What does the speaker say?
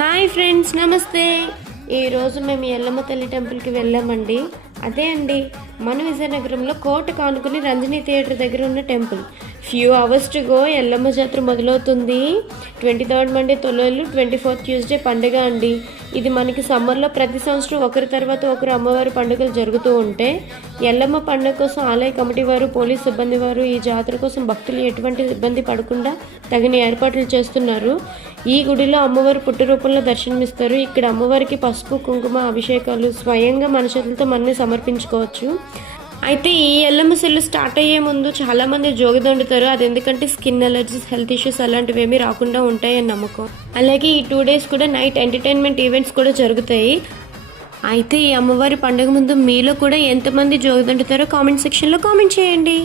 Hi friends, నమస్తే. ఈరోజు మేము ఎల్లమ్మ తల్లి టెంపుల్కి వెళ్ళామండి. అదే అండి, మన విజయనగరంలో కోట కానుకుని రంజనీ థియేటర్ దగ్గర ఉన్న temple. Few hours to go. Yellamma జాతర మొదలవుతుంది. 23rd మండే తొలలు, 24th ట్యూస్డే పండుగ అండి. ఇది మనకి సమ్మర్లో ప్రతి సంవత్సరం ఒకరి తర్వాత ఒకరు అమ్మవారి పండుగలు జరుగుతూ ఉంటే, ఎల్లమ్మ పండుగ కోసం ఆలయ కమిటీ వారు, పోలీస్ సిబ్బంది వారు ఈ జాతర కోసం భక్తులు ఎటువంటి ఇబ్బంది పడకుండా తగిన ఏర్పాట్లు చేస్తున్నారు. ఈ గుడిలో అమ్మవారు పుట్టు రూపంలో దర్శనమిస్తారు. ఇక్కడ అమ్మవారికి పసుపు, కుంకుమ అభిషేకాలు స్వయంగా మన చేతులతో మనని సమర్పించుకోవచ్చు. అయితే ఈ ఎల్లమ్మ సెల్లు స్టార్ట్ అయ్యే ముందు చాలామంది జోగిదండుతారు. అది ఎందుకంటే స్కిన్ అలర్జీస్, హెల్త్ ఇష్యూస్ అలాంటివి ఏమీ రాకుండా ఉంటాయని నమ్మకం. అలాగే ఈ 2 days కూడా నైట్ ఎంటర్టైన్మెంట్ ఈవెంట్స్ కూడా జరుగుతాయి. అయితే ఈ అమ్మవారి పండుగ ముందు మీలో కూడా ఎంతమంది జోగిదండుతారో కామెంట్ సెక్షన్లో కామెంట్ చేయండి.